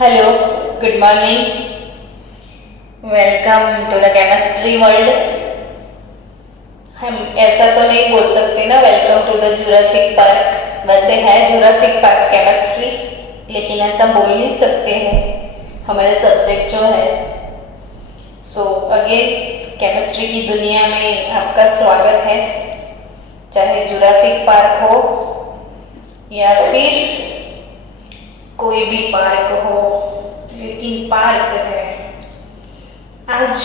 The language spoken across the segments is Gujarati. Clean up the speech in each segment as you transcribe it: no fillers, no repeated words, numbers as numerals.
Hello, good morning. Welcome to the chemistry world. हम ऐसा तो नहीं बोल सकते ना welcome to the Jurassic Park. वैसे है जुरासिक पार्क केमिस्ट्री, लेकिन ऐसा बोल नहीं सकते हैं हमारे सब्जेक्ट जो है। सो अगेन केमिस्ट्री की दुनिया में आपका स्वागत है। चाहे जुरासिक पार्क हो या फिर कोई भी पार्क हो, लेकिन पार्क है। आज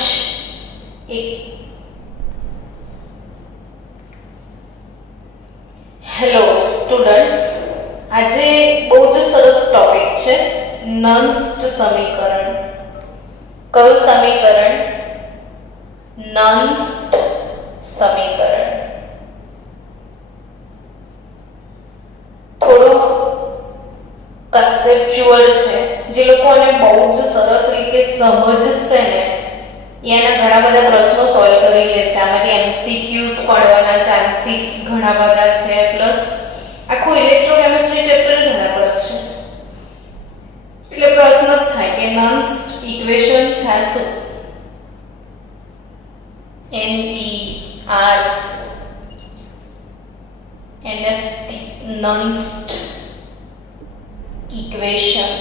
एक હેલો સ્ટુડન્ટ્સ, આજે બહુ જ સરસ ટોપિક છે નન્સ્ટ સમીકરણ. કયું સમીકરણ? નન્સ્ટ સમીકરણ. થોડું કન્સેપ્ચ્યુઅલ છે. જે લોકોને બહુ જ સરસ રીતે સમજશે ને એના ઘણા બધા પ્રશ્નો સોલ્વ કરી લેશે. આમાંથી એમસીક્યુઝ પડવાના ચાન્સીસ ઘણા બધા છે. પ્લસ આખું ઇલેક્ટ્રોકેમિસ્ટ્રી ચેપ્ટર જ એના પર છે. એટલે પ્રશ્ન જ થાય કે નન્સ્ટ ઇક્વેશન છે શું? NER Nernst equation.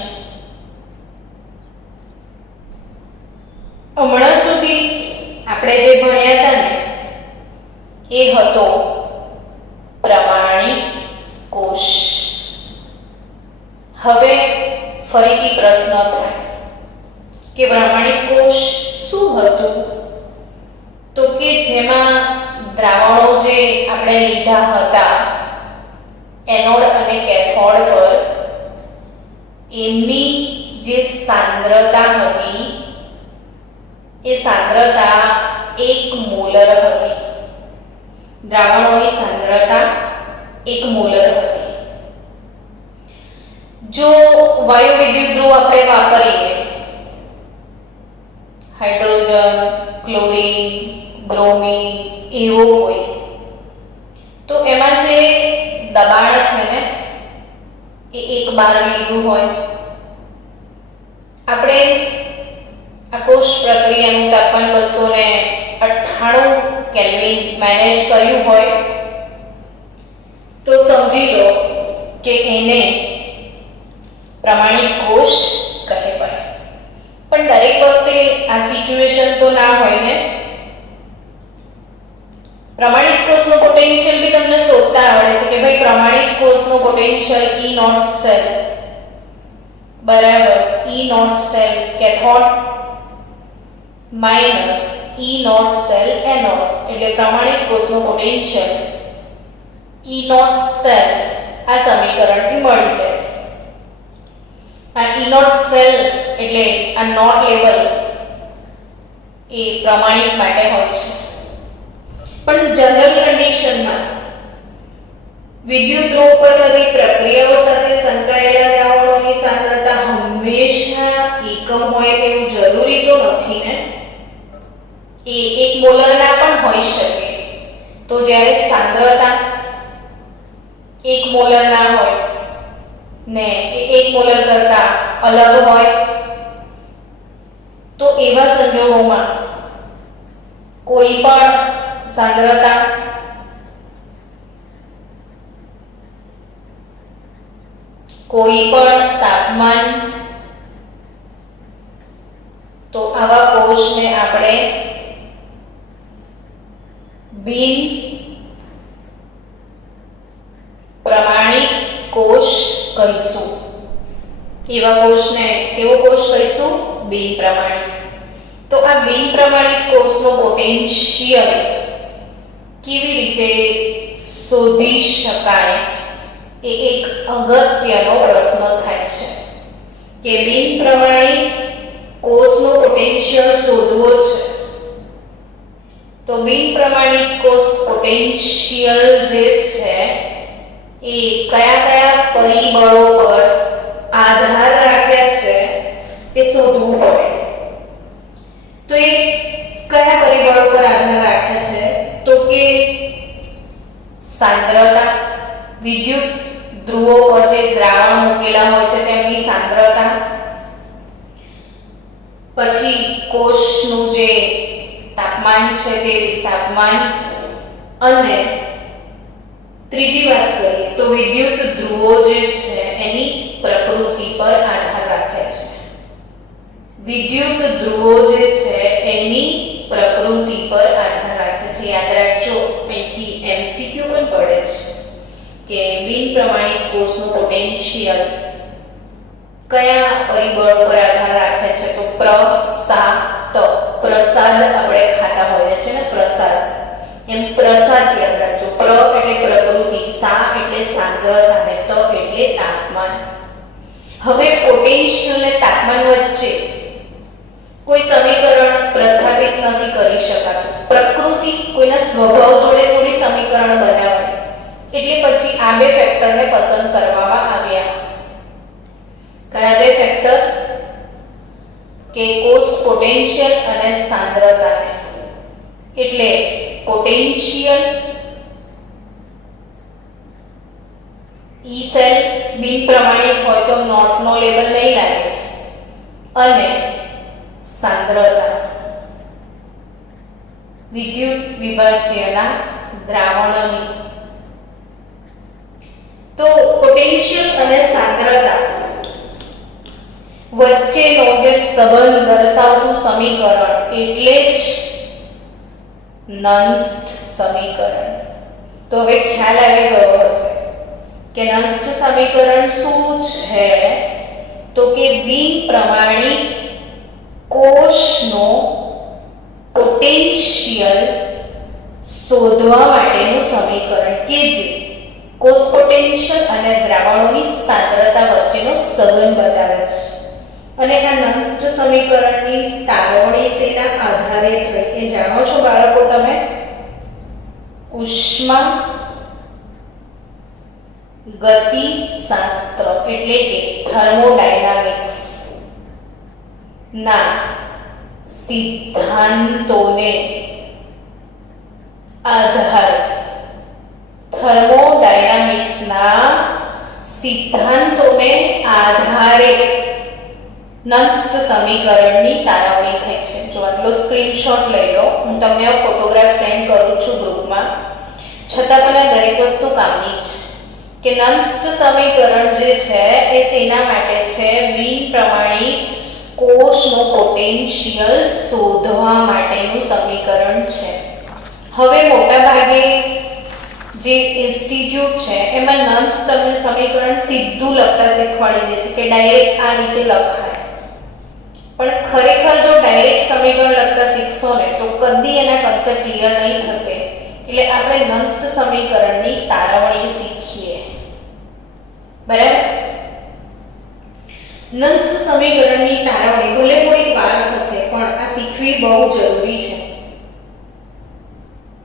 હમણાં સુધી આપણે જે ભણ્યા હતા ને એ હતો પ્રમાણિક કોષ. હવે ફરીથી પ્રશ્ન થાય કે પ્રમાણિક કોષ શું હતું? તો કે જેમાં દ્રાવણો જે આપણે લીધા હતા એનોડ અને કેથોડ પર, એમની જે સાંદ્રતા હતી એ સાંદ્રતા 1 મોલર હતી. દ્રાવણોની સાંદ્રતા 1 મોલર હતી. જો વાયુ વિદ્યુત ધ્રુવ આપણે વાપરીએ, હાઇડ્રોજન, ક્લોરીન, બ્રોમીન એવો હોય, તો એમાં જે દબાણ છે ને એ 1 બાર લીધું હોય. આપણે આ કોષ પ્રક્રિયાનું તાપમાન 298 કેલ્વિન મેનેજ કર્યું હોય તો સમજી લો કે એને પ્રમાણિક કોષ કહેવાય. પણ દરેક વખતે આ સિચ્યુએશન તો ના હોય ને. પ્રમાણિક કોષનો પોટેન્શિયલ બી તમને શોધતા આવડે છે કે ભાઈ પ્રમાણિક કોષનો પોટેન્શિયલ E નોટ સેલ બરાબર E naught cell cathode minus E naught cell anode, એટલે પ્રમાણિક કોષનો પોટેન્શિયલ E નોટ સેલ આ સમીકરણથી મળી જાય. આ E નોટ સેલ એટલે આ નોટ લેવલ એ પ્રમાણિક માટે હોય છે. પણ જનરલ કન્ડિશનમાં વિદ્યુત ધ્રુવ પર થતી પ્રક્રિયાઓ સાથે સંકળાયેલા દ્રાવણોની સાંદ્રતા હંમેશા એકમ હોય એવું જરૂરી તો નથી ને. એ 1 મોલરના પણ હોઈ શકે. તો જ્યારે સાંદ્રતા 1 મોલર ના હોય ને એ 1 મોલર કરતા અલગ હોય, તો એવા સંજોગોમાં કોઈ પણ સાંદ્રતા કોઈ પણ તાપમાન, તો આવા કોષને આપણે બિન પ્રમાણિક કોષ કહીશું. એવા કોષને કેવો કોષ કહીશું? બિન પ્રમાણિક. તો આ બિન પ્રમાણિક કોષનો પોટેન્શિયલ કેવી રીતે શોધી શકાય એ એક અગત્યનો પ્રશ્ન થાય છે કે બિન પ્રમાણિક કોષનો પોટેન્શિયલ શોધવો છે. તો બિન પ્રમાણિક કોષ પોટેન્શિયલ જે છે એ કયા કયા પરિબળો પર આધાર રાખે છે તે શોધવું પડે. તો એ કયા પરિબળો પર આધાર રાખે છે? તો કે સાંદ્રતા, વિદ્યુત ધ્રુવો પર જે દ્રાવણ મૂકેલા હોય છે તેમની સાંદ્રતા, પછી કોષનું જે તાપમાન છે તે તાપમાન, અને ત્રીજી વાત કરીએ તો વિદ્યુત ધ્રુવો જે છે એની પ્રકૃતિ પર આધાર રાખે છે. વિદ્યુત ધ્રુવો જે છે એની પ્રકૃતિ પર આધાર રાખે છે. યાદ રાખજો, અહીંથી એમસીક્યુ પણ પડે છે કે બિન પ્રમાણિત કોષનું પોટેન્શિયલ કયા પરિબળ પર આધાર રાખે છે? તો પ્રસાદ. આપણે ખાતા હોઈએ છીએ ને પ્રસાદ, એમ પ્રસાદ યાદ રાખજો. પ્ર એટલે પ્રકૃતિ, સા એટલે સાંદ્રતા અને ત એટલે તાપમાન. હવે પોટેન્શિયલ અને તાપમાન વચ્ચે કોઈ સમીકરણ પ્રસ્થાપિત નથી કરી શકાતું. પ્રકૃતિ કોઈના સ્વભાવ જોડે થોડી સમીકરણ બનાવે, એટલે પછી આ બે ફેક્ટરને પસંદ કરવામાં આવ્યા. કયા બે ફેક્ટર? કે કોષ પોટેન્શિયલ અને સાંદ્રતા. એટલે પોટેન્શિયલ ઈ સેલ બિન પ્રમાણિત હોય તો નોટ નો લેબલ નહીં લાગે, અને સાંદ્રતા વિદ્યુત વિભાજ્યના દ્રાવણોની. તો પોટેન્શિયલ અને સાંદ્રતા વચ્ચેનો જે સંબંધ દર્શાવતું સમીકરણ એટલે જ નન્સ્ટ સમીકરણ. તો હવે ખ્યાલ આવી ગયો હશે કે નન્સ્ટ સમીકરણ શું છે? તો કે બિન પ્રમાણિત કોષનો પોટેન્શિયલ શોધવા માટેનું સમીકરણ કે જે કોષ પોટેન્શિયલ અને દ્રાવણોની સાંદ્રતા વચ્ચેનો સંબંધ બતાવે છે. અને આ નન્સ્ટ સમીકરણની તારવણી શેના આધારે થઈ એ જાણો છો બાળકો તમે? ઉષ્મા ગતિશાસ્ત્ર એટલે કે થર્મોડાયનામિક્સ ના સિદ્ધાંતોને આધારે, થર્મોડાયનામિક્સના સિદ્ધાંતોને આધારે નન્સ્ટ સમીકરણની તારવણી થઈ છે. જો આટલો સ્ક્રીનશોટ લઈ લો, હું તમને આ ફોટોગ્રાફ સેન્ડ કરું છું ગ્રુપમાં, છતાં પણ આ દરેક વસ્તુ કામની છે કે નન્સ્ટ સમીકરણ જે છે એ શેના માટે છે? બિન પ્રમાણિત કોષનો પોટેન્શિયલ શોધવા માટેનું સમીકરણ છે. હવે મોટા ભાગે જે ઇન્સ્ટિટ્યૂટ છે એમાં નન્સ્ટ સમીકરણ સીધું લખતા શીખવાડી દે છે કે ડાયરેક્ટ આ રીતે લખાય. પણ ખરેખર જો ડાયરેક્ટ સમીકરણ લખતા શીખશો ને તો કદી એના કન્સેપ્ટ ક્લિયર નહીં થશે. એટલે આપણે નન્સ્ટ સમીકરણની તારવણી શીખીએ. બરાબર? નન્સ્ટ સમીકરણની તારવણી ભલે થોડીક વાર થશે પણ આ શીખવી બહુ જરૂરી છે.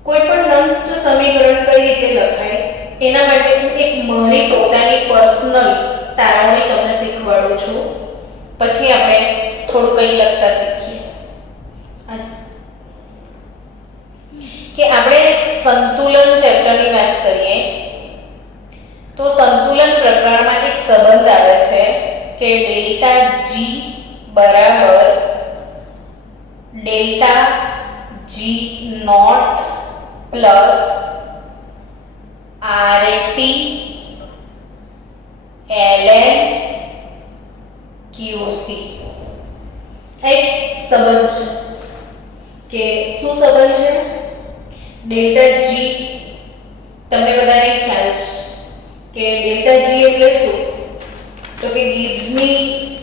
કોઈ પણ નન્સ્ટ સમીકરણ કઈ રીતે લખાય એના માટે હું એક મારી પોતાની પર્સનલ તારવણી તમને શીખવાડું છું. પછી આપણે થોડું કંઈ લખતા શીખીએ. કે આપણે સંતુલન ચેપ્ટરની વાત કરીએ તો સંતુલન પ્રકરણમાં એક સંબંધ આવે છે કે ડેલ્ટા જી બરાબર delta G naught plus RT LN QC. એક સંબંધ છે કે શું સંબંધ છે? ડેલ્ટા જી તમને બધાને ખ્યાલ છે કે ડેલ્ટા જી એટલે શું? તો કે ગિબ્સની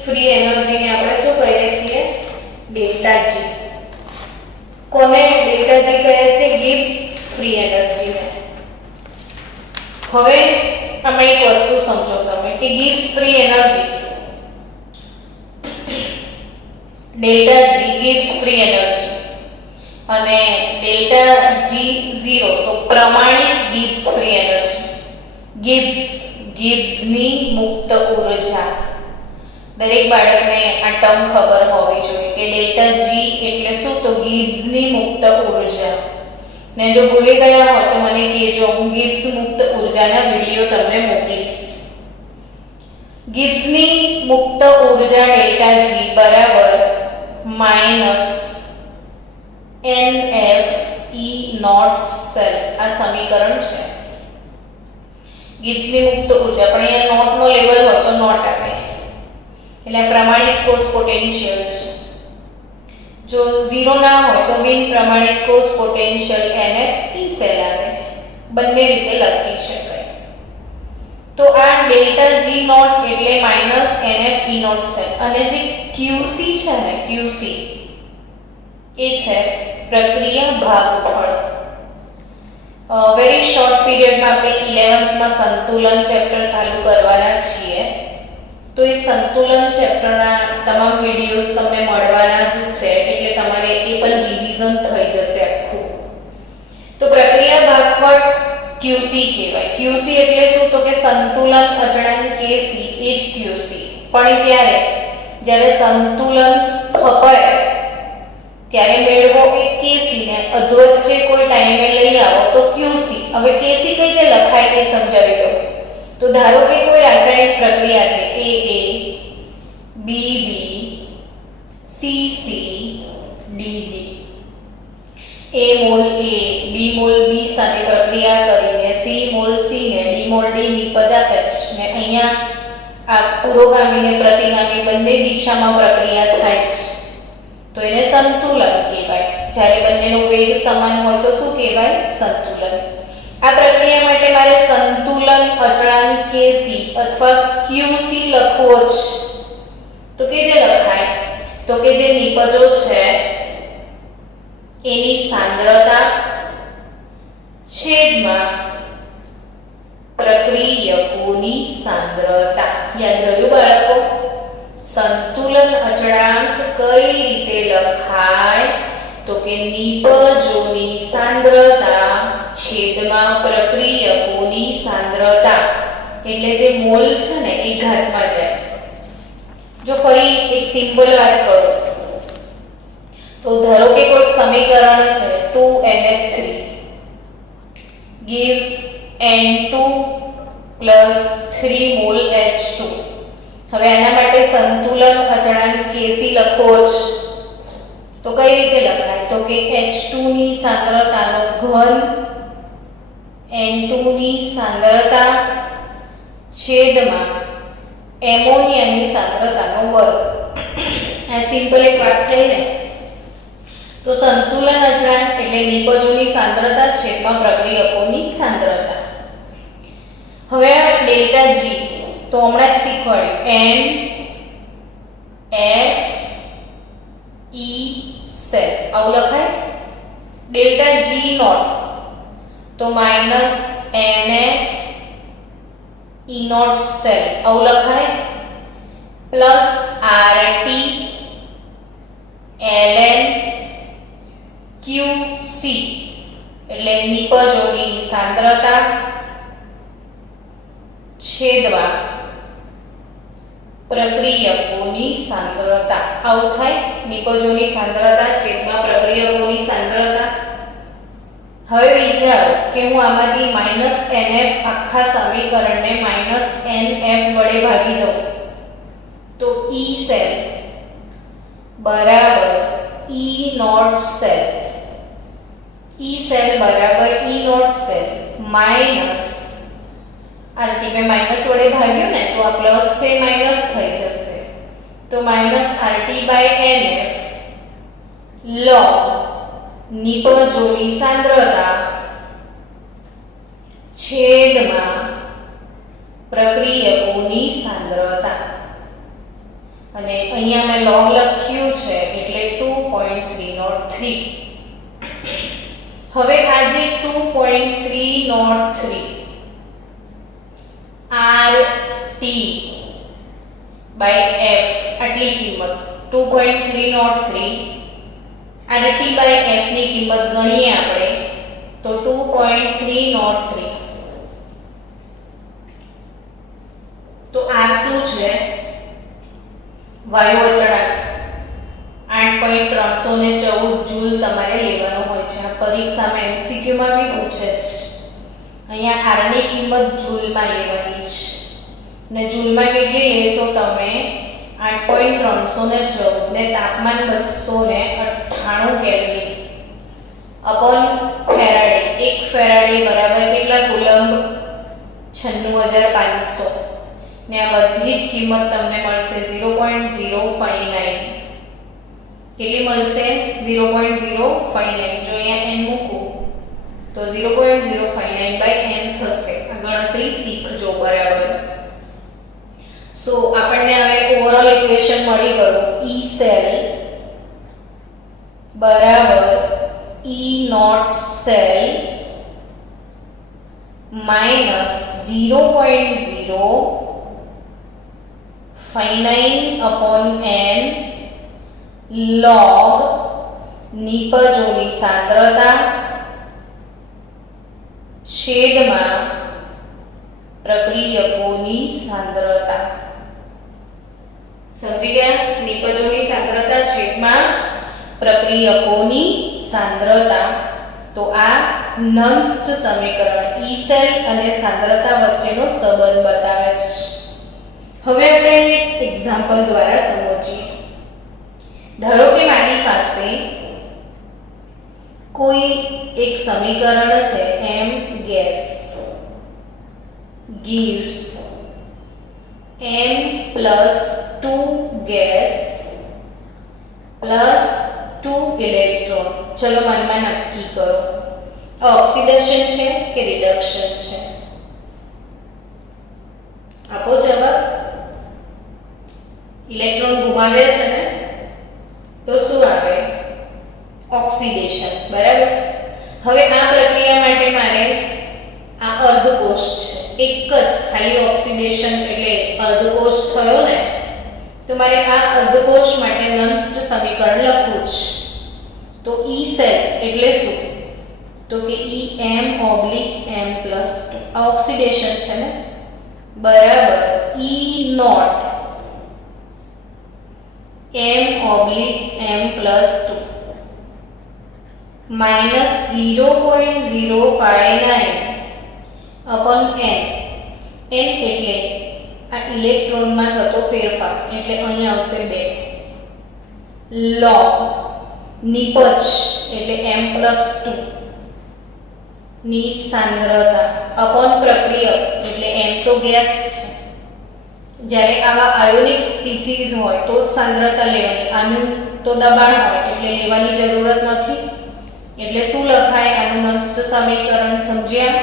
ફ્રી એનર્જીને આપણે શું કહીએ છીએ? Delta G. કોને ડેલ્ટા જી કહે છે? ગિબ્સ ફ્રી એનર્જીને. હવે આપણે એક વસ્તુ સમજો તમે કે Gibbs free energy delta G Gibbs free energy અને ડેલ્ટા જી 0 તો પ્રમાણિત ગિબ્સ ફ્રી એનર્જી. ગિબ્સની મુક્ત ઉર્જા. દરેક બાળકને આ ટર્મ ખબર હોવી જોઈએ કે ડેલ્ટા જી એટલે શું? તો ગિબ્સની મુક્ત ઉર્જા. ને જો ભૂલી ગયા હોય તો મને કહેજો, હું ગિબ્સ મુક્ત ઉર્જાના વિડિયો તમને મોકલીશ. ગિબ્સની મુક્ત ઉર્જા ડેલ્ટા જી બરાબર minus NF E naught cell આ સમીકરણ છે. ગિબ્સની મુક્ત ઉર્જા પણ અહીંયા નોટ નો લેવલ હોય તો નોટ આપે એટલે પ્રમાણિત કોષ પોટેન્શિયલ છે. જો 0 ના હોય તો બિન પ્રમાણિત કોષ પોટેન્શિયલ NF E સેલ આવે. બંને રીતે લખી શકાય. તો આ ડેલ્ટા G નોટ એટલે minus NF E naught cell અને જે QC છે ને QC એ છે પ્રક્રિયા ભાગફળ. વેરી શોર્ટ પીરિયડમાં આપણે 11th માં સંતુલન ચેપ્ટર ચાલુ કરવાના છીએ. તો એ સંતુલન ચેપ્ટરના તમામ વિડિયોઝ તમને મળવાના જ છે એટલે તમારે એ પણ રિવિઝન થઈ જશે આખું. તો પ્રક્રિયા ભાગફળ QC કહેવાય. QC એટલે શું? તો કે સંતુલન અચળાંક Kc એ જ QC. પણ ક્યારે? જ્યારે સંતુલન સ્થપાય ત્યારે મેળવો એ Kc ને અધવચ્ચે કોઈ ટાઈમે લઈ આવો તો QC. હવે Kc કઈ રીતે લખાય એ સમજાવી દઉં. તો ધારો કે કોઈ રાસાયણિક પ્રક્રિયા છે AA BB CC DD. A mall A B mall B સાથે પ્રક્રિયા કરીને C મોલ C ને D મોલ D નિપજ આપે છે ને અહીંયા આ પુરોગામી ને પ્રતિગામી બંને દિશામાં પ્રક્રિયા થાય છે તો એને સંતુલન કહેવાય. જ્યારે બંનેનો વેગ સમાન હોય તો શું કહેવાય? સંતુલન. આ પ્રક્રિયા માટે મારે સંતુલન અચળાંક Kc અથવા QC લખવો છે. તો કેવી રીતે લખાય? તો કે જે નિપજો છે એની સાંદ્રતા છેદમાં પ્રક્રિયકોની સાંદ્રતા. યાદ રહ્યું બાળકો? સંતુલન અચળાંક કઈ રીતે લખાય? તો કે નિપજોની સાંદ્રતા છેદમાં પ્રક્રિયકોની સાંદ્રતા. એટલે જે મોલ છે ને એ ઘાતમાં જાય. જો ફરી એક સિમ્પલ વાત કરું તો ધારો કે કોઈ સમીકરણ છે 2NH3 gives N2 plus 3 mol H2. હવે આના માટે સંતુલન અચળાંક Kc લખવો છે તો કઈ રીતે લખાય? તો કે H2 ની સાંદ્રતાનો ઘન N2 ની સાંદ્રતા છેદમાં એમોનિયાની સાંદ્રતાનો વર્ગ. આ સિમ્પલ એક વાત થઈ ને. તો સંતુલન અચળાંક એટલે નિપજોની સાંદ્રતા છેદમાં પ્રક્રિયકોની સાંદ્રતા. હવે ડેલ્ટા G તો હમણાં જ શીખવાડ્યું NF E સેલ આવું લખાય. ડેલ્ટા G નોટ તો minus NF E naught cell આવું લખાય. પ્લસ RT ln QC એટલે નિપજોની સાંદ્રતા છેદમાં પ્રક્રિયકોની સાંદ્રતા. આવું થાય. નિપજોની સાંદ્રતા છેદમાં પ્રક્રિયકોની સાંદ્રતા. હવે વિચારો કે હું આમાંથી -NF આખા સમીકરણને -NF વડે ભાગી દઉં તો E સેલ બરાબર E naught cell. E cell બરાબર E naught cell minus RT में माइनस वडे भाग्यो ने तो आ प्लस से माइनस થઈ જશે તો -RT/NF log નિપજોની સાંદ્રતા છેદમાં પ્રક્રિયકોની સાંદ્રતા. અને અહીંયા મેં log લખ્યું છે એટલે 2.303. હવે આ જે 2.303 RT by F આટલી કિંમત 2.303 RT by F ની કિંમત ગણીએ આપણે તો 2.303 તો R શું છે? વાયુ અચળાંક 8.314 જૂલ તમારે લેવાનો હોય છે. આ પરીક્ષામાં MCQ માં બી પૂછે છે. અહીંયા R ની કિંમત જૂલમાં લેવાની છે ને જૂલમાં કેટલી લેશો તમે? 8.314 ને તાપમાન 298 કેલ્વિન અપોન ફેરાડે. 1 ફેરાડે બરાબર કેટલા કુલમ્બ? 96500 ને આ બધી જ કિંમત તમને મળશે 0.059. કેટલી મળશે? 0.059. જો અહીંયા n મૂકું તો 0.059/n થશે. આ ગણતરી શીખજો બરાબર. સો આપણને હવે ઓવરઓલ ઇક્વેશન મળી ગયું. E સેલ બરાબર E naught cell minus 0.059/n log નિપજોની સાંદ્રતા છેદમાં પ્રક્રિયકોની સાંદ્રતા. સમજી ગયા? નિપજોની સાંદ્રતા છેદમાં પ્રક્રિયકોની સાંદ્રતા. તો આ નન્સ્ટ સમીકરણ E સેલ અને સાંદ્રતા વચ્ચેનો સંબંધ બતાવે છે. હવે આપણે એક્ઝામ્પલ દ્વારા સમજીએ. ધારો કે મારી પાસે કોઈ એક સમીકરણ છે m gas gives m+2 gas +2 electron. ચલો મનમાં નક્કી કરો, ઓક્સિડેશન છે કે રિડક્શન છે? આપો જવાબ. ઇલેક્ટ્રોન ગુમાવે છે ને, તો શું આવે? ઓક્સિડેશન. બરાબર. હવે આ પ્રક્રિયા માટે મારે આ અર્ધકોષ છે, એક જ ખાલી ઓક્સિડેશન એટલે અર્ધકોષ થયો ને, તો મારે આ અર્ધકોષ માટે નન્સ્ટ સમીકરણ લખવું છે. તો E સેલ એટલે શું? તો કે Em/m+2. આ ઓક્સિડેશન છે ને, બરાબર. E not m/m+2 minus 0.059/n. n એટલે આ ઇલેક્ટ્રોનમાં થતો ફેરફાર, એટલે અહીં આવશે 2 log નિપજ એટલે m+2 ની સાંદ્રતા અપોન પ્રક્રિયક એટલે m તો ગેસ છે. જ્યારે આવા આયોનિક સ્પીસીઝ હોય તો જ સાંદ્રતા લેવાની, આનું તો દબાણ હોય એટલે લેવાની જરૂરત નથી. એટલે શું લખાય આનું નન્સ્ટ સમીકરણ? સમજ્યા?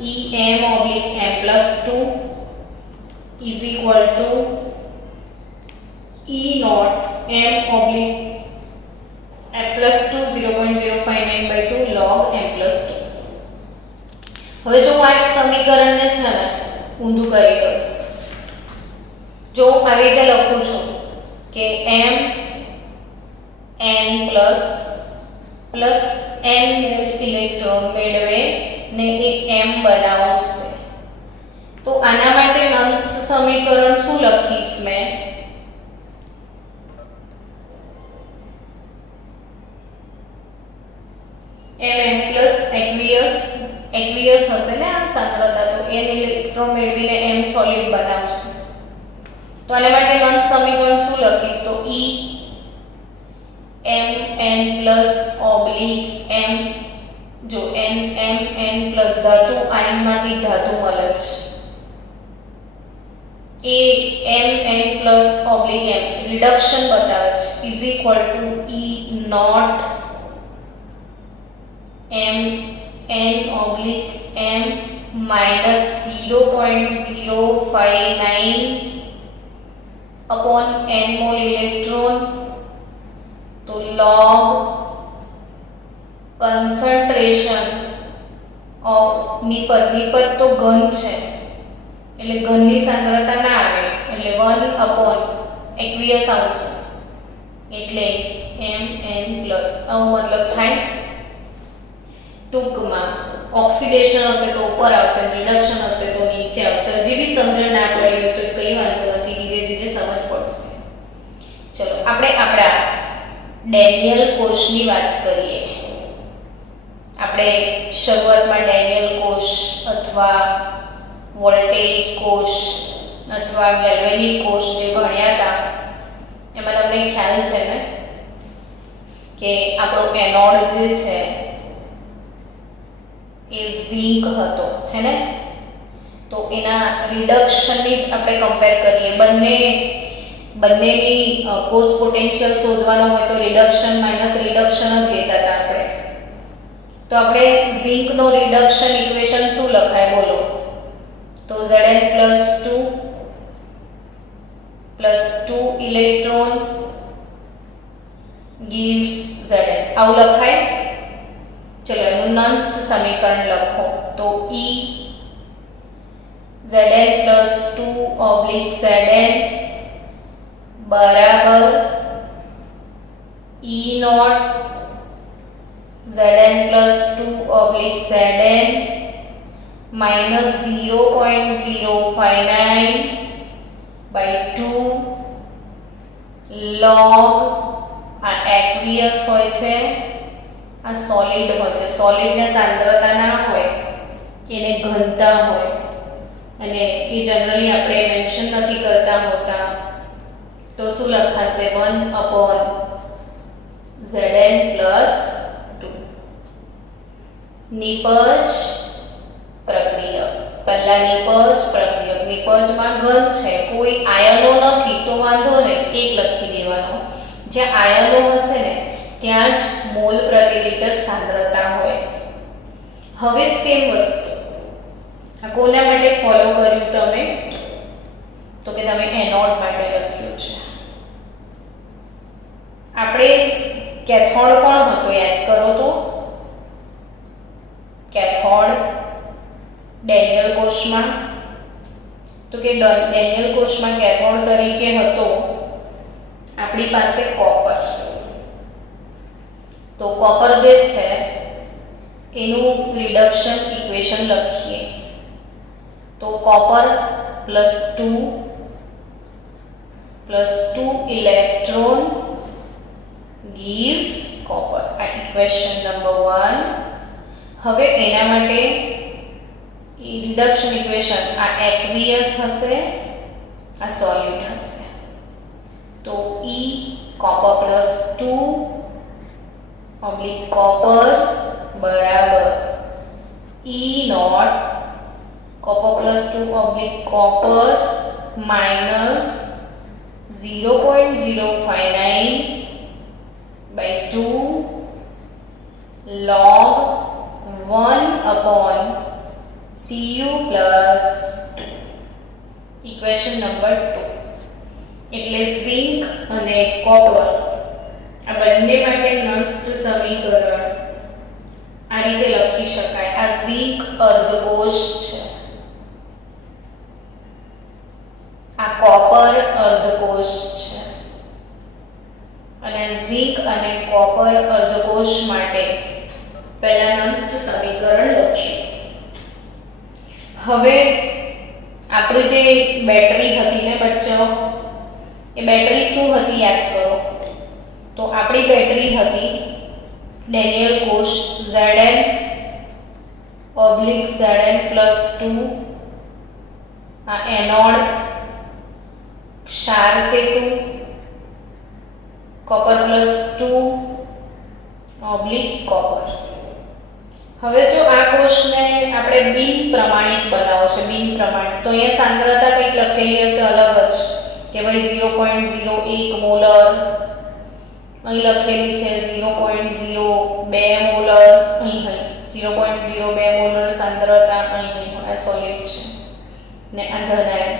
Em/m+2 is equal to E naught m/m+2 0.059/2 log m+2. હવે જો હું આ સમીકરણને છે ને ઊંધું કરી દઉં, જો આવી રીતે લખું છું કે m n plus n electron મેળવે ને એ m બનાવશે, તો આના માટે નન્સ્ટ સમીકરણ શું લખીશ મેં? mm પ્લસ एक्वियस હશે ને આ સાંદ્રતા, તો n ઇલેક્ટ્રોન મેળવીને m સોલિડ બનાવશે. તો આના માટે નન્સ્ટ સમીકરણ શું લખીશ? તો E mn+/m. જો n ધાતુ આયનમાંથી ધાતુ મળે છે, એ mn+/m રિડક્શન બતાવે છે, is equal to E naught mn/m minus 0.059/n mole electron. તો log concentration of નિપજ તો ઘન છે એટલે ઘનની સાંદ્રતા ના આવે એટલે 1/aqueous આવશે, એટલે mn+. આવો મતલબ થાય. ટૂંકમાં ઓક્સિડેશન હશે તો ઉપર આવશે, રિડક્શન હશે તો નીચે આવશે. હજી બી સમજણ ના પડી હોય તો કઈ વાંધો નથી, ધીરે ધીરે સમજ પડશે. ચલો આપણે આપણા ડેનિયલ કોષની વાત કરીએ. આપણે શરૂઆતમાં ડેનિયલ કોષ અથવા વોલ્ટેઇક કોષ અથવા ગેલ્વેનિક કોષ જે ભણ્યા હતા કે આપણો એનોડ જે છે એ ઝિંક હતો, હે ને? તો એના રિડક્શનની જ આપણે કમ્પેર કરીએ. બંનેની કોસ પોટેન્શિયલ શોધવાનો હોય તો રિડક્શન માઇનસ રિડક્શન જ લેતા હતા આપણે. તો આપણે ઝિંકનો રિડક્શન ઇક્વેશન શું લખાય બોલો? તો Zn+2 + 2 ઇલેક્ટ્રોન gives Zn. આવું લખાય? ચલો એનું નંસ્ટ સમીકરણ લખો. તો E Zn+2/Zn બરાબર E0 Zn+2/Zn minus 0.059/2 log આ એક્વિયસ હોય છે, આ સોલિડ હોય છે. સોલિડને સાંદ્રતા ના હોય, એને ઘનતા હોય, અને એ જનરલી આપણે મેન્શન નથી કરતા હોતા. તો શું લખાશે? 1/Zn+2. નિપજ પ્રક્રિયક. પહેલા નિપજ પ્રક્રિયક. નિપજમાં ઘન છે, કોઈ આયનો નથી તો વાંધો નહીં, એક લખી દેવાનો. જ્યાં આયનો હશે ને ત્યાં જ મોલ પ્રતિ લિટર સાંદ્રતા હોય. હવે સેમ વસ્તુ આ કોના માટે ફોલો કર્યું તમે? તો કે તમે એનોડ માટે લખ્યું છે. આપણે કેથોડ કોણ હતો યાદ કરો તો? કેથોડ ડેનિયલ કોષમાં. તો કે ડેનિયલ કોષમાં કેથોડ તરીકે હતો આપણી પાસે કોપર. તો કોપર જે છે એનું રિડક્શન ઇક્વેશન લખીએ. તો કોપર +2 ઇલેક્ટ્રોન gives copper. આ ઇક્વેશન નંબર 1. હવે એના માટે રિડક્શન ઇક્વેશન આ એક્વિયસ હશે, આ સોલ્યુટ હશે. તો E copper +2/copper બરાબર E0 copper +2/copper minus 0.059/2 log 1/Cu+2. Equation number 2. એટલે ઝિંક અને કોપર આ બંને માટે નષ્ટ સમીકરણ આ રીતે લખી શકાય. આ ઝિંક અર્ધકોષ છે, આ કોપર અર્ધકોષ છે, અને ઝિંક અને કોપર અર્ધકોષ માટે પહેલા નષ્ટ સમીકરણ લખ્યું. હવે આપણે જે બેટરી હતી ને બચ્ચો, એ બેટરી શું હતી યાદ કરો? તો આપણી બેટરી હતી ડેનિયલ કોષ Zn/Zn+2, આ એનોડ ક્ષાર સેતુ કોપર +2/કોપર. હવે જો આ કોષને આપણે બિન પ્રમાણિક બનાવો છે, બિન પ્રમાણિક, તો અહીંયા સાંદ્રતા કંઈક લખેલી હશે અલગ જ કે ભાઈ 0.01 મોલર, અહીં લખેલી છે 0.02 મોલર, અહીં 0.02 મોલર સાંદ્રતા, અહીં આ સોલિડ છે ને આ ધન આયન.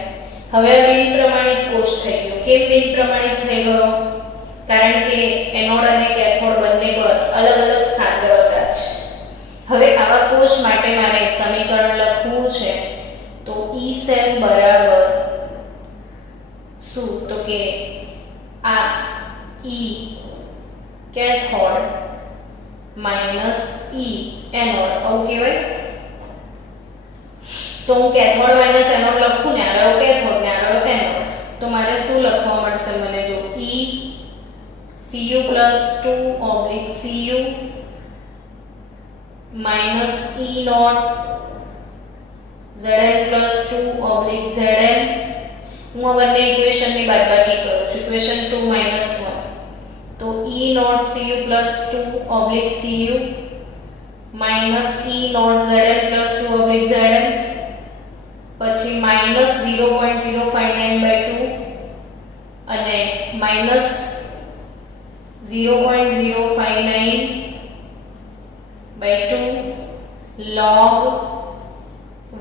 હવે બિન પ્રમાણિક કોષ થઈ ગયો. કેમ બિન પ્રમાણિક થઈ ગયો? કારણ કે એનોડ અને કેથોડ બંને પર અલગ અલગ સાંદ્રતા છે. હવે આવા કોષ માટે મારે સમીકરણ લખવું છે. તો E સેલ બરાબર શું? તો કે આ E cathode minus E anode, આવું કહેવાય. તો હું કેથોડ માઈનસ એનોડ લખું ને, આરો કેથોડ ને આરો એનોડ, તો મારે શું લખવા મળશે મને? જો E Cu+2/Cu minus E0 Zn+2/Zn. હું આ બંને ઇક્વેશનની બાદબાકી કરું છું. ઇક્વેશન 2 - 1, તો E naught Cu plus 2 oblique Cu minus E naught Zn plus 2 oblique Zn, પછી minus 0.059 by 2 અને minus 0.059 by 2 log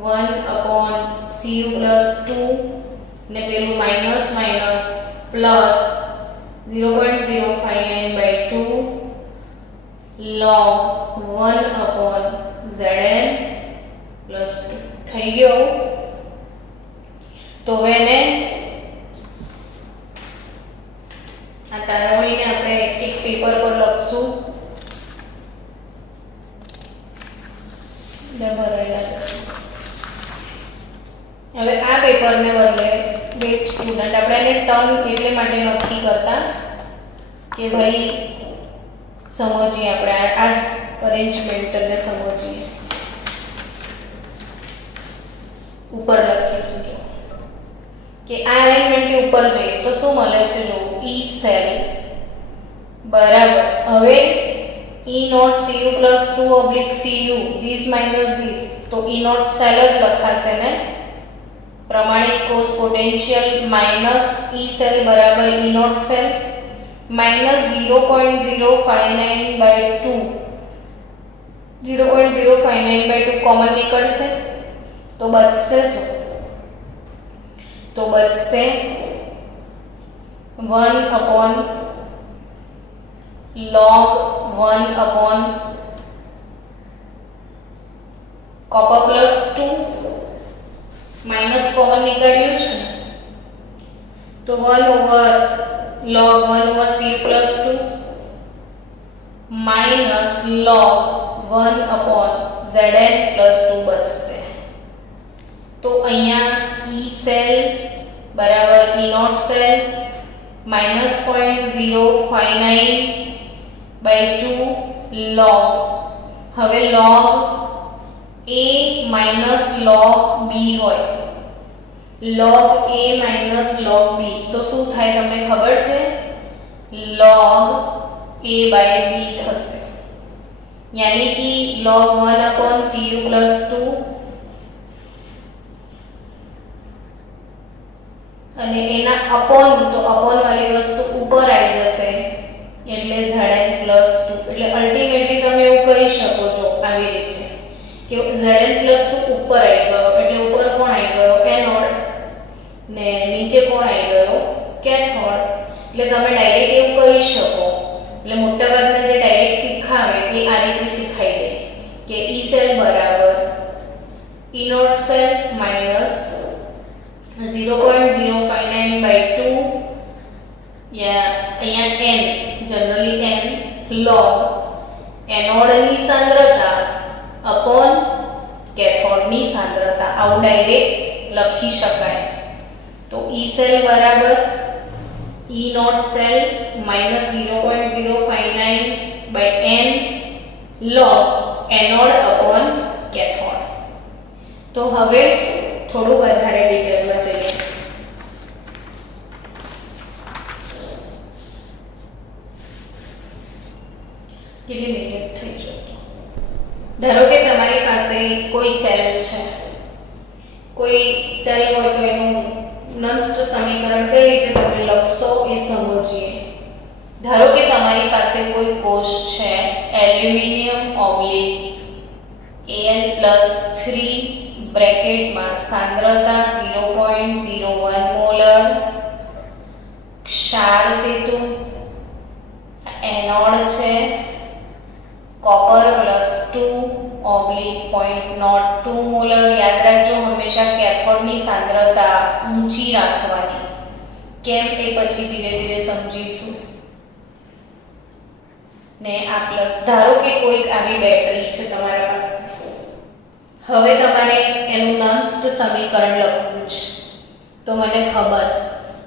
1 upon Cu plus 2 ને પેલું minus minus plus 0.059 by 2 log 1 upon Zn plus 2 થઈ ગયો. તો હવે એને આ તારવણીને આપણે એક પેપર પર લખશું. હવે આ પેપરને બદલે બેટ સ્ટુડન્ટ આપણે એને ટર્મ એટલે માટે નક્કી કરતા કે ભાઈ સમજીએ આપણે આ અરેન્જમેન્ટને સમજીએ. ઉપર લખીશું જો કે આ અરેન્જમેન્ટની ઉપર જઈએ તો શું મળે છે જો E સેલ બરાબર હવે E naught Cu plus 2 oblique Cu this minus this તો E naught સેલ જ લખાશે ને. પ્રમાણિત કોષ પોટેન્શિયલ માઇનસ E સેલ બરાબર E naught cell minus 0.059 by 2 0.059 by 2 common નીકળશે તો બચશે શું? તો બચશે 1 upon log 1 upon copper plus 2 minus common નીકળ્યું છે તો 1 over log 1 over Cu plus 2 minus log 1 upon Zn plus 2 બચશે. તો અહીંયા E સેલ બરાબર E naught cell minus 0.059 by 2 log હવે log A minus log B હોય log A minus log B તો શું થાય તમને ખબર છે? log A by B થશે यानी कि log 1 upon Cu plus 2 અને એના અપોન તો અપોન વાળી વસ્તુ ઉપર આવી જશે એટલે Zn plus 2 એટલે અલ્ટિમેટલી તમે એવું કહી શકો છો આવી રીતે કે Zn plus 2 ઉપર આવી ગયો એટલે ઉપર કોણ આવી ગયો એનોડ ને નીચે કોણ આવી ગયો કેથોડ. એટલે તમે ડાયરેક્ટ એવું કહી શકો. એટલે મોટાભાગના જે ડાયરેક્ટ શીખાવે એ આ રીતે શીખાઈ દે કે E સેલ બરાબર E naught cell minus 0.059 by 2 या અહીંયા n જનરલી n log એનોડની સાંદ્રતા અપોન કેથોડની સાંદ્રતા આવું ડાયરેક્ટ લખી શકાય. તો E સેલ બરાબર E naught cell minus 0.059 by n log anode upon cathode. તો હવે થોડું વધારે ડિટેલમાં જઈએ. કેટલી મિનિટ થઈ છે? ધારો કે તમારી પાસે કોઈ સેલ છે, કોઈ સેલ હોય તો એનું નષ્ટ સમીકરણ કઈ રીતે તમે લખશો એ સમજીએ. ધારો કે તમારી પાસે કોઈ કોષ છે એલ્યુમિનિયમ ઓબ્લિક Al+3 બ્રેકેટમાં સાંદ્રતા 0.01 મોલર ક્ષાર સેતુ એનોડ છે કોપર +2 ઓબ્લિક 0.02 મોલર. યાદ રાખજો હંમેશા કેથોડની સાંદ્રતા ઊંચી રાખવાની. કેમ એ પછી ધીરે ધીરે સમજીશું. ને આ પ્લસ ધારો કે કોઈક આવી બેટરી છે તમારા પાસે. હવે તમારે એનું નષ્ટ સમીકરણ લખવું છે તો મને ખબર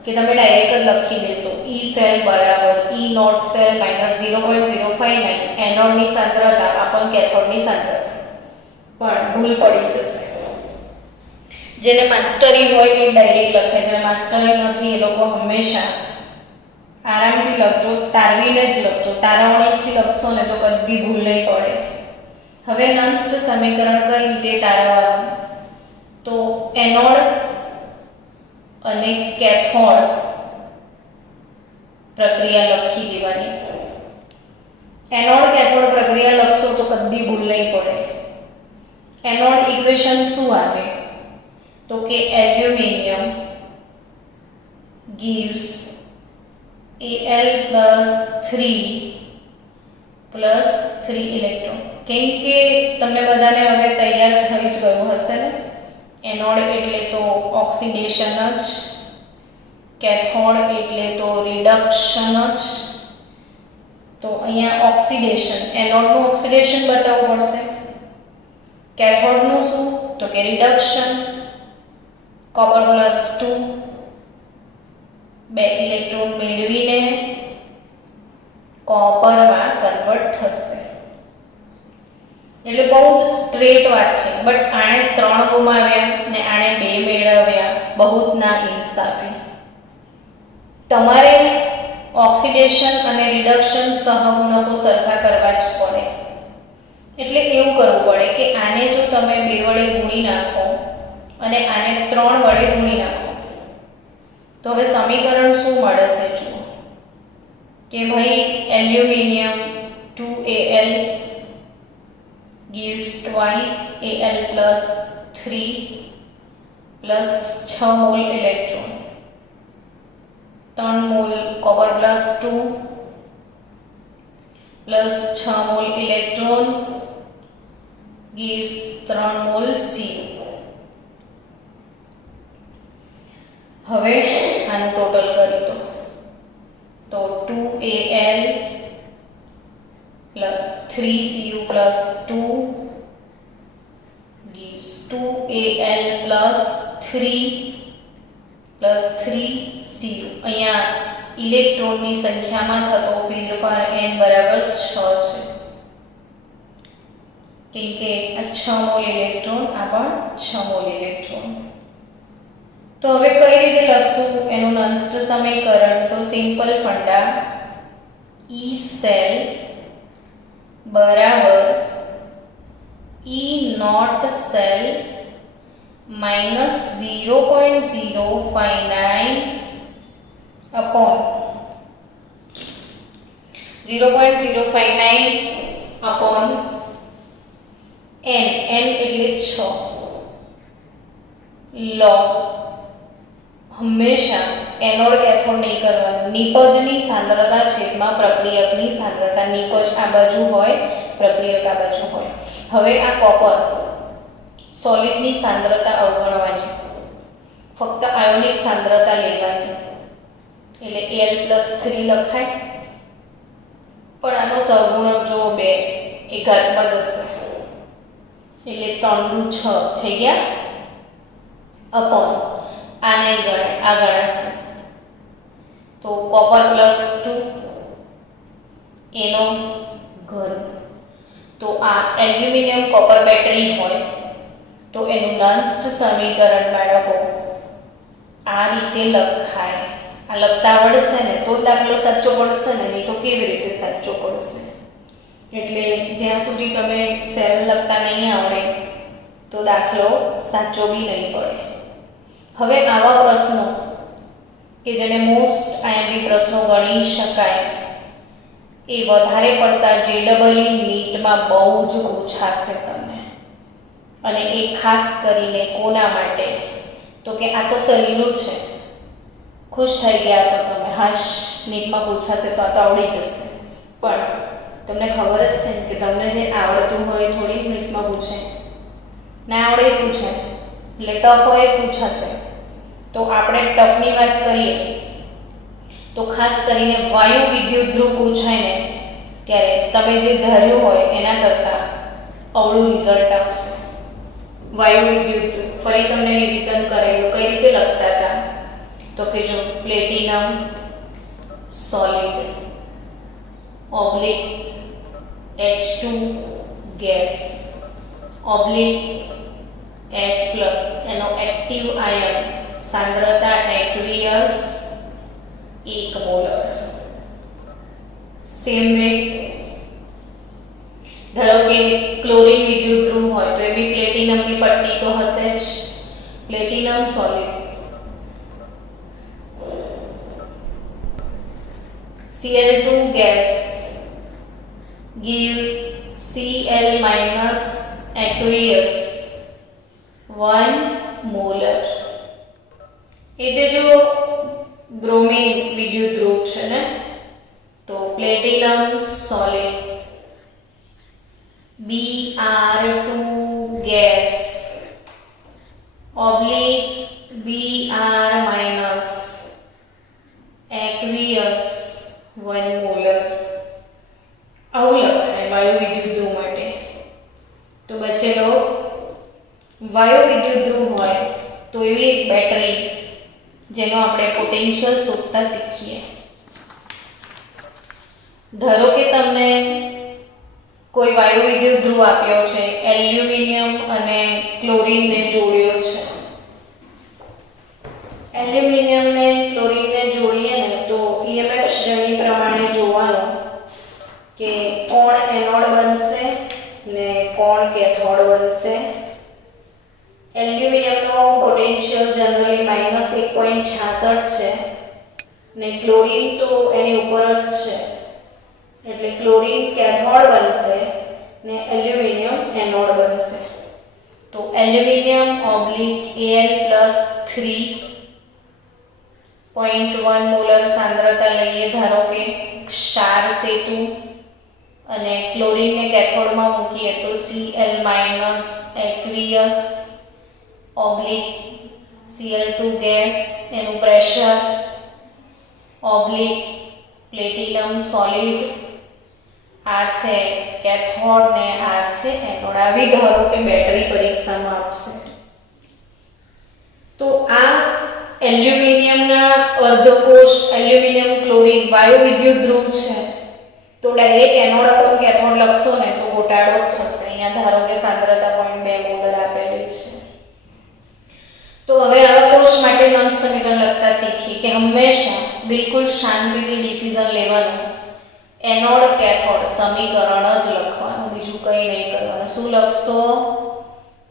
કે તમે ડાયરેક્ટ જ લખી દેશો E સેલ બરાબર E naught સેલ minus 0.059 એનોડની સાંદ્રતા આપણ કેથોડની સાંદ્રતા. પણ ભૂલ પડી જશે. જેને માસ્ટરી હોય એ ડાયરેક્ટ લખે, જેને માસ્ટરી નથી એ લોકો હંમેશા આરામથી લખજો, તારવીને જ લખજો, તારવણીથી લખશો ને તો કદી ભૂલ નહીં પડે. હવે નંસ્ટ સમીકરણ કઈ રીતે તારવવાનું? તો એનોડ અને કેથોડ પ્રક્રિયા લખી દેવાની. એનોડ કેથોડ પ્રક્રિયા લખશો તો કદી ભૂલ નહીં પડે. એનોડ ઇક્વેશન શું આવે? તો કે એલ્યુમિનિયમ gives Al+3 ઇલેક્ટ્રોન. કેમ કે તમને બધાને હવે તૈયાર થઈ જ ગયું હશે ને, એનોડ એટલે તો ઓક્સિડેશન જ, કેથોડ એટલે તો રિડક્શન જ. તો અહીંયા ઓક્સિડેશન, એનોડનું ઓક્સિડેશન બતાવવું પડશે. કેથોડનું શું? તો કે રિડક્શન. કોપર +2 2 ઇલેક્ટ્રોન મેળવીને કોપરમાં કન્વર્ટ થશે. એટલે બહુ જ સ્ટ્રેટ વાત છે. બટ આણે 3 ગુમાવ્યા ને આણે 2 મેળવ્યા, બહુ જ ના ઇન્સાફી. તમારે ઓક્સિડેશન અને રિડક્શન સહગુણકો સરખા કરવા જ પડે. એટલે એવું કરવું પડે કે આને જો તમે 2 વડે ગુણી નાખો અને આને 3 વડે ગુણી નાખો તો હવે સમીકરણ શું મળે છે? જુઓ કે ભાઈ aluminium 2Al gives twice Al+3 plus 6 mall electron, 3 mall copper +2 plus 6 mall electron gives 3 mall Cu. હવે આનું ટોટલ કરી દો તો 2Al plus 3Cu plus 2 gives 2Al plus 3 plus 3Cu. અહીંયા ઇલેક્ટ્રોનની સંખ્યામાં થતો ફેરફાર n બરાબર 6 છે, કેમ કે આ 6 મોલ ઇલેક્ટ્રોન, આ પણ 6 મોલ ઇલેક્ટ્રોન. તો હવે કઈ રીતે લખશું એનું નંસ્ટ સમીકરણ? તો સિમ્પલ ફંડા, E સેલ બરાબર E naught cell -0.059 upon 0.059 upon n, n એટલે 6 log. હંમેશા એનોડ કેથોડ નહીં કરવાનું. નિપજની સાંદ્રતા છેદમાં પ્રક્રિયકની સાંદ્રતા. નિપજ આ બાજુ હોય, પ્રક્રિયક આ બાજુ હોય. હવે આ કોપર સોલિડની સાંદ્રતા અવગણવાની, ફક્ત આયોનિક સાંદ્રતા લેવાની. એટલે Al+3 લખાય, પણ આનો સહગુણક જો 2 એ ઘાતમાં જશે એટલે 3 × 6 થઈ ગયા અપોન આ નહીં ગણાય, આ ગણાશે. તો કોપર +2 એનો ઘન. તો આ એલ્યુમિનિયમ કોપર બેટરી હોય તો એનું નંસ્ટ સમીકરણ બાળકો આ રીતે લખાય. આ લખતા આવડશે ને તો દાખલો સાચો પડશે ને, નહીં તો કેવી રીતે સાચો પડશે? એટલે જ્યાં સુધી તમે સેલ લખતા નહીં આવડે તો દાખલો સાચો બી નહીં પડે. હવે આવા પ્રશ્નો કે જેને મોસ્ટ આઈએમપી પ્રશ્નો ગણી શકાય એ વધારે પડતા JEE નીટમાં બહુ જ પૂછાશે તમને. અને એ ખાસ કરીને કોના માટે? તો કે આ તો સહેલું છે, ખુશ થઈ ગયા છો તમે, હાશ નીટમાં પૂછાશે તો આ તો આવડી જશે. પણ તમને ખબર જ છે કે તમને જે આવડતું હોય થોડી નીટમાં પૂછે, ના આવડે પૂછે, એટલે ટફ હોય પૂછાશે. તો આપણે ટફની વાત કરીએ તો ખાસ કરીને વાયુ વિદ્યુત ધ્રુવ પૂછાય ને ત્યારે તમે જે ધાર્યું હોય એના કરતાં અવળું રિઝલ્ટ આવશે. વાયુ વિદ્યુત ધ્રુવ ફરી તમને રિવિઝન કરેલું, કઈ રીતે લખતા હતા? તો કે જો platinum solid oblique H2 gas oblique H+ એનો એક્ટિવ આયન, સાંદ્રતા એક્વિયસ 1 મોલર. સેમ વે ધારો કે ક્લોરીન વિદ્યુત ધ્રુવ હોય તો એ બી પ્લેટિનમની પટ્ટી તો હશે જ. Platinum solid Cl2 gas gives Cl minus aqueous 1 molar. એટલે જો બ્રોમિન વિદ્યુત ધ્રુવ છે ને તો platinum solid Br2 gas oblique Br minus aqueous 1 molar આવું લખાય વાયુ વિદ્યુત ધ્રુવ માટે. તો બચેલો વાયુ વિદ્યુત ધ્રુવ હોય તો એવી એક બેટરી જેનો આપણે પોટેન્શિયલ શોધતા શીખીએ. ધારો કે તમને કોઈ વાયુ વિદ્યુત ધ્રુવ આપ્યો છે, એલ્યુમિનિયમ અને ક્લોરીનને જોડ્યો છે. એલ્યુમિનિયમને ક્લોરીનને જોડીએ ને તો EMF શ્રેણી પ્રમાણે જોવાનું કે કોણ એનોડ બનશે ને કોણ કેથોડ બનશે. એલ્યુમિનિયમનો પોટેન્શિયલ જનરલી -1.66 છે ને ક્લોરીન તો એની ઉપર જ છે એટલે ક્લોરીન કેથોડ બનશે ને એલ્યુમિનિયમ એનોડ બનશે. તો એલ્યુમિનિયમ ઓબ્લિક Al+3.1 મોલર સાંદ્રતા લઈએ ધારો કે ક્ષાર સેતુ અને ક્લોરીનને કેથોડમાં મૂકીએ તો Cl minus aqueous oblique Cl2 gas એનું પ્રેશર ઓબ્લિક પ્લેટિનમ સોલિડ આ છે કેથોડ ને આ છે એનોડ. આવી ધારો કે બેટરી પરીક્ષામાં આપશે. તો આ એલ્યુમિનિયમના અર્ધકોષ એલ્યુમિનિયમ ક્લોરીન વાયુ વિદ્યુત ધ્રુવ છે તો ડાયરેક્ટ એનોડ અથવા કેથોડ લખશો ને તો ગોટાળો જ થશે. અહીંયા ધારો કે સાંદ્રતા 0.2 મોલર આપેલી છે. તો હવે આવા કોષ માટે નંદ સમીકરણ લખતા શીખીએ કે હંમેશા બિલકુલ શાંતિથી ડિસિઝન લેવાનું. એનોડ કેથોડ સમીકરણ જ લખવાનું, બીજું કંઈ નહીં કરવાનું. શું લખશો?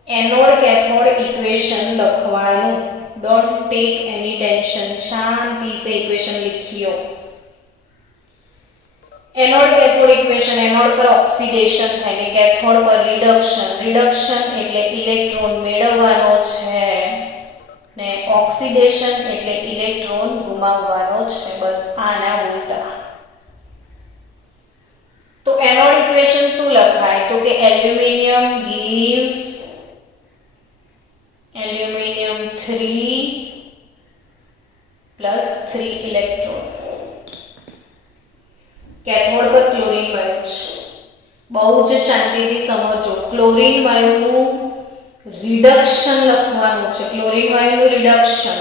એનોડ કેથોડ ઇક્વેશન લખવાનું. ડોન્ટ ટેક એની ટેન્શન, શાંતિ સે ઇક્વેશન लिखियो. એનોડ કેથોડ ઇક્વેશન, એનોડ પર ઓક્સિડેશન થાય ને કેથોડ પર રિડક્શન. રિડક્શન એટલે ઇલેક્ટ્રોન મેળવવાનો છે ને ઓક્સિડેશન એટલે ઇલેક્ટ્રોન ગુમાવવાનો છે. બસ આના ઉલટા. તો એનોડ ઇક્વેશન શું લખાય? તો કે aluminium gives aluminium 3 plus 3 electron. Cathode પર ક્લોરીન વાયુ છે. બહુ જ શાંતિથી સમજો. ક્લોરીન વાયુનું રિડક્શન લખવાનું છે. ક્લોરીન વાયુનું રિડક્શન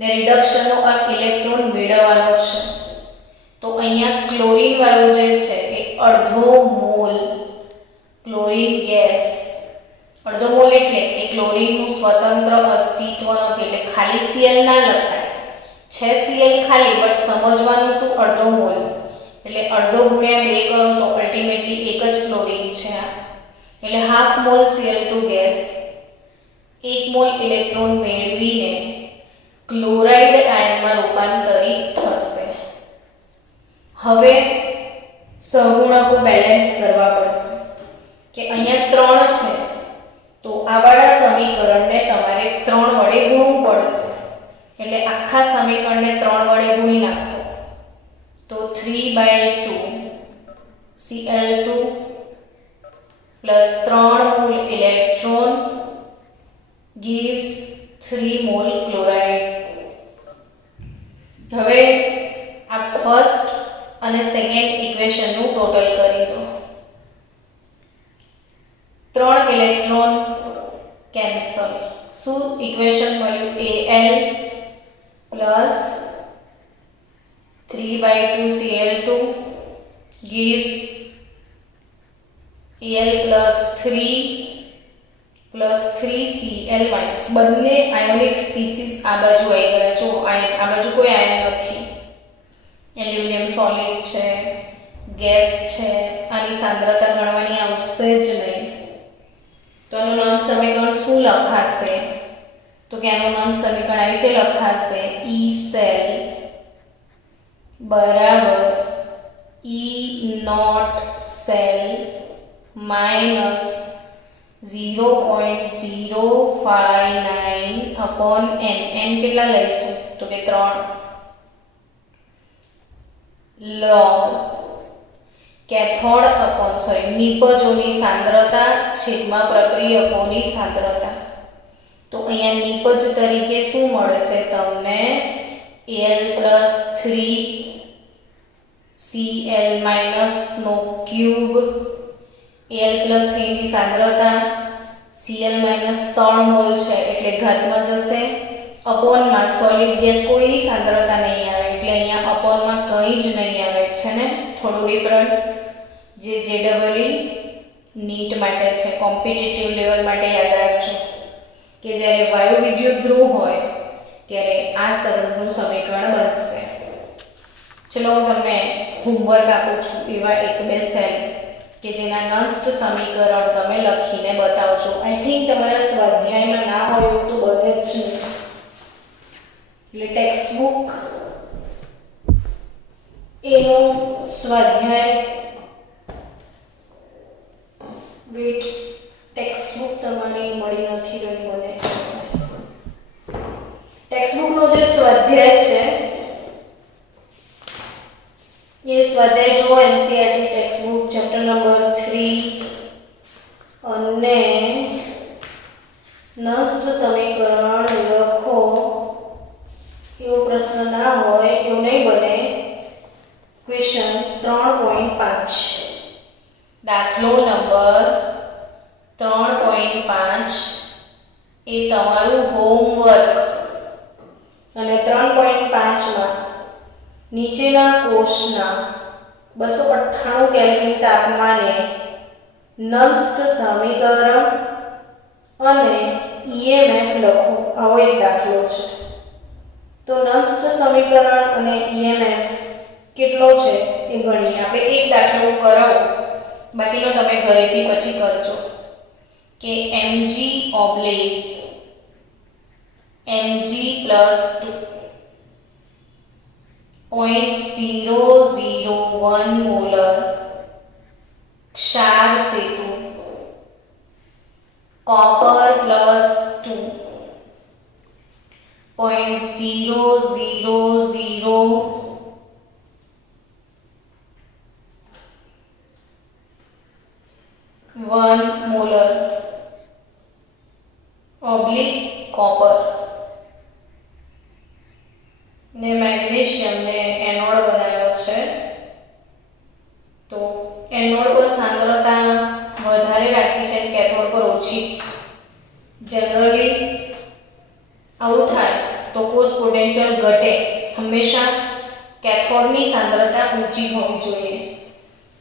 ને રિડક્શનનો અર્થ ઇલેક્ટ્રોન મેળવવાનો છે. તો અહીંયા ક્લોરીન વાયુ જે છે એ અડધો મોલ ક્લોરીન ગેસ. અડધો મોલ એટલે એ ક્લોરીનનું સ્વતંત્ર અસ્તિત્વ નથી એટલે ખાલી Cl ના લખાય. છે Cl ખાલી બટ સમજવાનું શું? અડધો મોલ એટલે અડધો ગુણ્યા 2 કરો તો અલ્ટિમેટલી એક જ ક્લોરીન છે. એટલે half mall Cl2 gas 1 mall electron મેળવીને ક્લોરાઇડ આયનમાં રૂપાંતરિત થશે. હવે સહગુણકો બેલેન્સ કરવા પડશે કે અહીંયા 3 છે તો આવાળા સમીકરણને તમારે 3 વડે ગુણવું પડશે. એટલે આખા સમીકરણને 3 વડે ગુણી નાખો તો 3/2 Cl2 plus 3 mall electron gives 3 mall chloride. હવે આ ફર્સ્ટ અને સેકન્ડ ઇક્વેશન નું ટોટલ કરી દો. 3 ઇલેક્ટ્રોન કેન્સલ. શું ઇક્વેશન મળ્યું? Al plus 3/2 Cl2 gives Al plus 3 plus 3 Cl minus. બંને આયોનિક સ્પીસીસ આ બાજુ આવી ગયા. જો આ બાજુ કોઈ આયન નથી. એલ્યુમિનિયમ સોલિડ છે, ગેસ છે, આની સાંદ્રતા ગણવાની આવશે જ નહીં. તો આનું નોન સમીકરણ શું લખાશે? તો કે આનું નોન સમીકરણ આવી રીતે લખાશે E સેલ બરાબર E naught cell minus 0.059 upon n. n કેટલા લઈશું? તો કે 3 log નિપજોની સાંદ્રતા છેદમાં પ્રક્રિયકોની સાંદ્રતા. તો અહીંયા નિપજ તરીકે શું મળશે તમને? Al+3Cl નો ક્યુબ. Al+3 ની સાંદ્રતા Cl - 3 મોલ છે એટલે ઘાતમાં જશે. અપોનમાં સોલિડ ગેસ કોઈની સાંદ્રતા નહીં આવે એટલે અહીંયા અપોનમાં કંઈ જ નહીં આવે છે ને, થોડું ડિફરન્ટ. જે JEE નીટ માટે છે, કોમ્પિટિટિવ લેવલ માટે યાદ રાખજો કે જ્યારે વાયુ વિદ્યુત ધ્રુવ હોય ત્યારે આ તરંગનું સમીકરણ બનશે. ચલો હું તમને હોમવર્ક આપું છું એવા 1-2 સેલ કે જેના નષ્ટ સમીકરણ તમે લખીને બતાવજો. આઈ થિંક તમારા સ્વાધ્યાયમાં ના હોય એવું તો બને જ નહીં. એટલે ટેક્સ્ટ બુક એનો સ્વાધ્યાય વેટ ટેક્સ્ટ બુક તમારે મળી નથી રહી મને. ટેક્સ્ટ બુકનો જે સ્વાધ્યાય છે એ સ્વાધ્યાય જુઓ NCERT text book chapter number 3 અને નષ્ટ સમીકરણ લખો એવો પ્રશ્ન ના હોય એવું નહીં બને. ક્વેશ્ચન 3.5 દાખલો નંબર 3.5 એ તમારું હોમવર્ક. અને 3.5 નીચેના કોષના 298 કેલ્વિન તાપમાને નષ્ટ સમીકરણ અને EMF લખો. આવો એક દાખલો છે. તો નષ્ટ સમીકરણ અને EMF કેટલો છે એ ગણીએ. આપણે એક દાખલો કરાવો, બાકીનો તમે ઘરેથી પછી કરજો. કે mg + 0.001 મોલર ક્ષાર સેતુ copper + 2.0001 મોલર copper ને મેગ્નેશિયમ ને એનોડ બનાવ્યો છે. તો એનોડ પર સાંદ્રતા વધારે રાખી છે, કેથોડ પર ઓછી. જનરલી આવું થાય તો કોષ પોટેન્શિયલ ઘટે. હંમેશા કેથોડની સાંદ્રતા ઊંચી હોવી જોઈએ,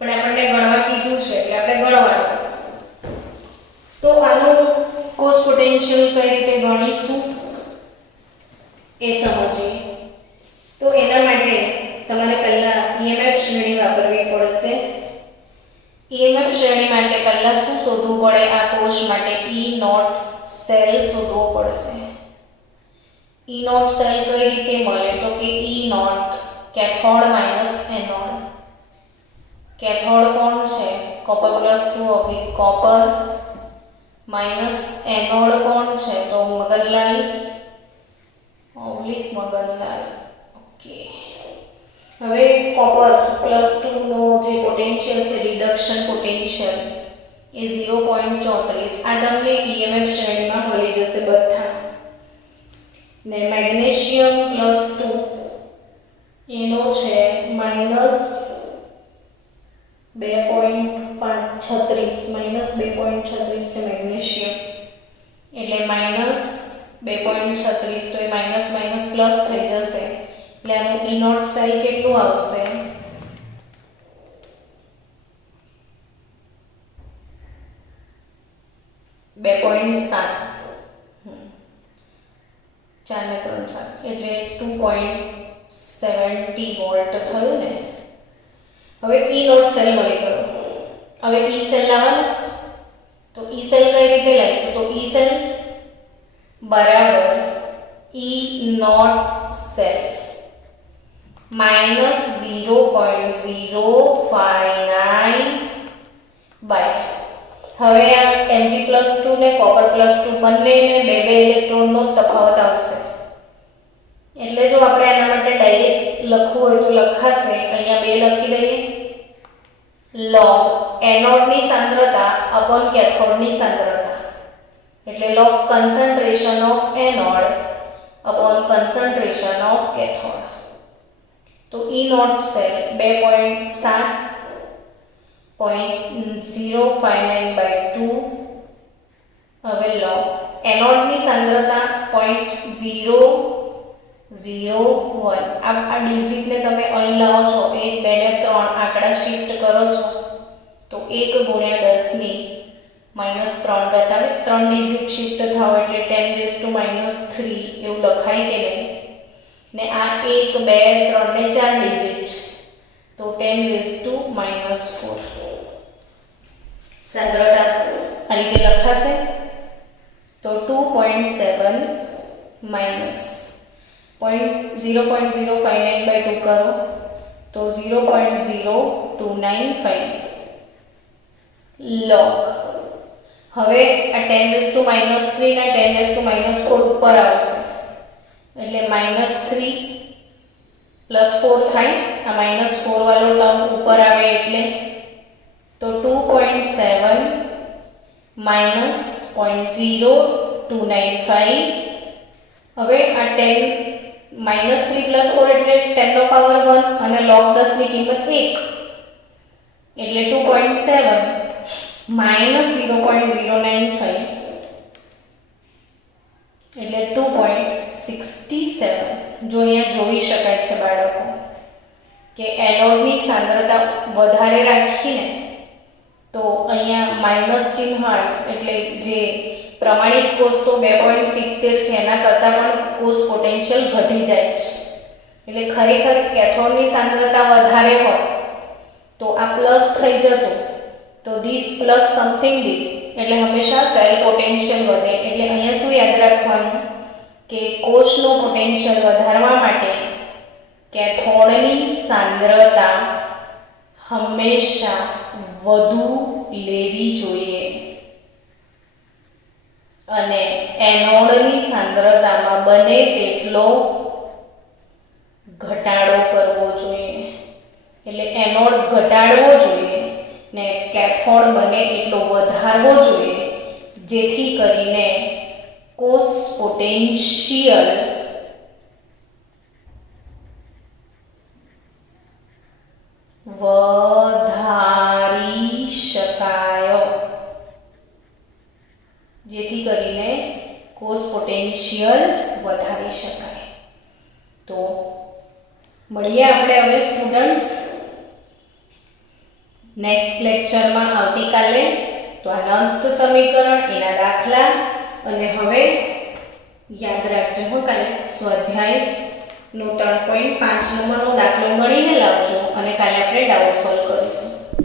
પણ આપણને ગણવા કીધું છે એટલે આપણે ગણવાનું. તો આનું કોષ પોટેન્શિયલ કઈ રીતે ગણીશું એ સમજીએ. તો એના માટે તમારે પહેલા EMF શ્રેણી વાપરવી પડશે. EMF શ્રેણી માટે પહેલા શું શોધવું પડે? આ કોષ માટે E નોટ સેલ શોધવો પડશે. E નોટ સેલ કઈ રીતે મળે? તો કે E naught cathode minus anode. Cathode કોણ છે? copper + 2 copper માઇનસ એનોડ કોણ છે? તો મગનલાલ મગનલાલ. ઓકે, હવે copper +2 નો જે પોટેન્શિયલ છે, રિડક્શન પોટેન્શિયલ એ 0.34. આ તમને EMF શ્રેણીમાં મળી જશે બધા. ને મેગ્નેશિયમ +2 એનો છે -2.36 છે મેગ્નેશિયમ, એટલે -2.36. તો એ માઇનસ માઇનસ પ્લસ થઈ જશે એટલે આનું E નોટ સેલ કેટલું આવશે? 2.7. 4 ને 3 7 એટલે 2.70 વોલ્ટ થયું ને. હવે E નોટ સેલ મળી ગયો. હવે E સેલ લાવવાનો, તો E સેલ કઈ રીતે લાવીશું? તો E સેલ બરાબર E naught cell minus 0.059 by, હવે આ Mg+2 ને Copper+2 બંનેને બે ઇલેક્ટ્રોનનો તફાવત આવશે. એટલે જો આપણે આના માટે ડાયરેક્ટ લખવું હોય તો લખાશે, અહીંયા 2 લખી દઈએ, log એનોડની સાંદ્રતા અપોન કેથોડની સાંદ્રતા, એટલે log concentration of anode upon concentration of cathode. તો E નોટ સેલ 2.7.059/2. હવે log એનોડની સાંદ્રતા 0.001. આ ડિજિટને તમે અહીં લાવો છો, 1 2 ને 3 આંકડા શિફ્ટ કરો છો તો 1 × 10⁻³ આવે. 3 ડિજિટ શિફ્ટ થાવ એટલે 10⁻³ એવું લખાય કે નહીં? ને આ 1 2 3 ને 4 ડિજિટ તો 10⁻⁴. સાંદ્રતા આ રીતે લખાશે. તો 2.7 માઇનસ 0.059/2 કરો તો 0.0295 log. હવે આ 10⁻³ ના 10⁻⁴ ઉપર આવશે એટલે -3 + 4 થાય. આ -4 વાળો ટર્મ ઉપર આવે એટલે તો 2.7 માઇનસ 0.0295. હવે આ 10 -3 + 4 એટલે 10⁻⁴ અને log 10 ની કિંમત 1 એટલે 2.7 માઇનસ 0.095 એટલે 2.67. જો અહીંયા જોઈ શકાય છે બાળકો કે એનોડની સાંદ્રતા વધારે રાખીને તો અહીંયા માઇનસ ચિહ્ન એટલે જે પ્રમાણિત કોષ તો 2.70 છે, એના કરતાં પણ કોષ પોટેન્શિયલ ઘટી જાય છે. એટલે ખરેખર કેથોડની સાંદ્રતા વધારે હોય તો આ પ્લસ થઈ જતું, તો ધીસ પ્લસ સમથિંગ ધીસ એટલે હંમેશા સેલ પોટેન્શિયલ વધે. એટલે અહીંયા શું યાદ રાખવાનું કે કોષનો પોટેન્શિયલ વધારવા માટે કેથોડની સાંદ્રતા હંમેશા વધુ લેવી જોઈએ અને એનોડની સાંદ્રતામાં બને તેટલો ઘટાડો કરવો જોઈએ. એટલે એનોડ ઘટાડવો જોઈએ ને કેથોડ બને એટલો વધારવો જોઈએ, જેથી કરીને કોષ પોટેન્શિયલ વધારી શકાય, જેથી કરીને કોષ પોટેન્શિયલ વધારી શકાય. તો મળીએ આપણે હવે સ્ટુડન્ટ્સ નેક્સ્ટ લેક્ચરમાં આવતીકાલે. તો આ નષ્ટ સમીકરણ, એના દાખલા, અને હવે યાદ રાખજો હો, કાલે સ્વાધ્યાયનો 3.5 નંબરનો દાખલો ગણીને લાવજો અને કાલે આપણે ડાઉટ સોલ્વ કરીશું.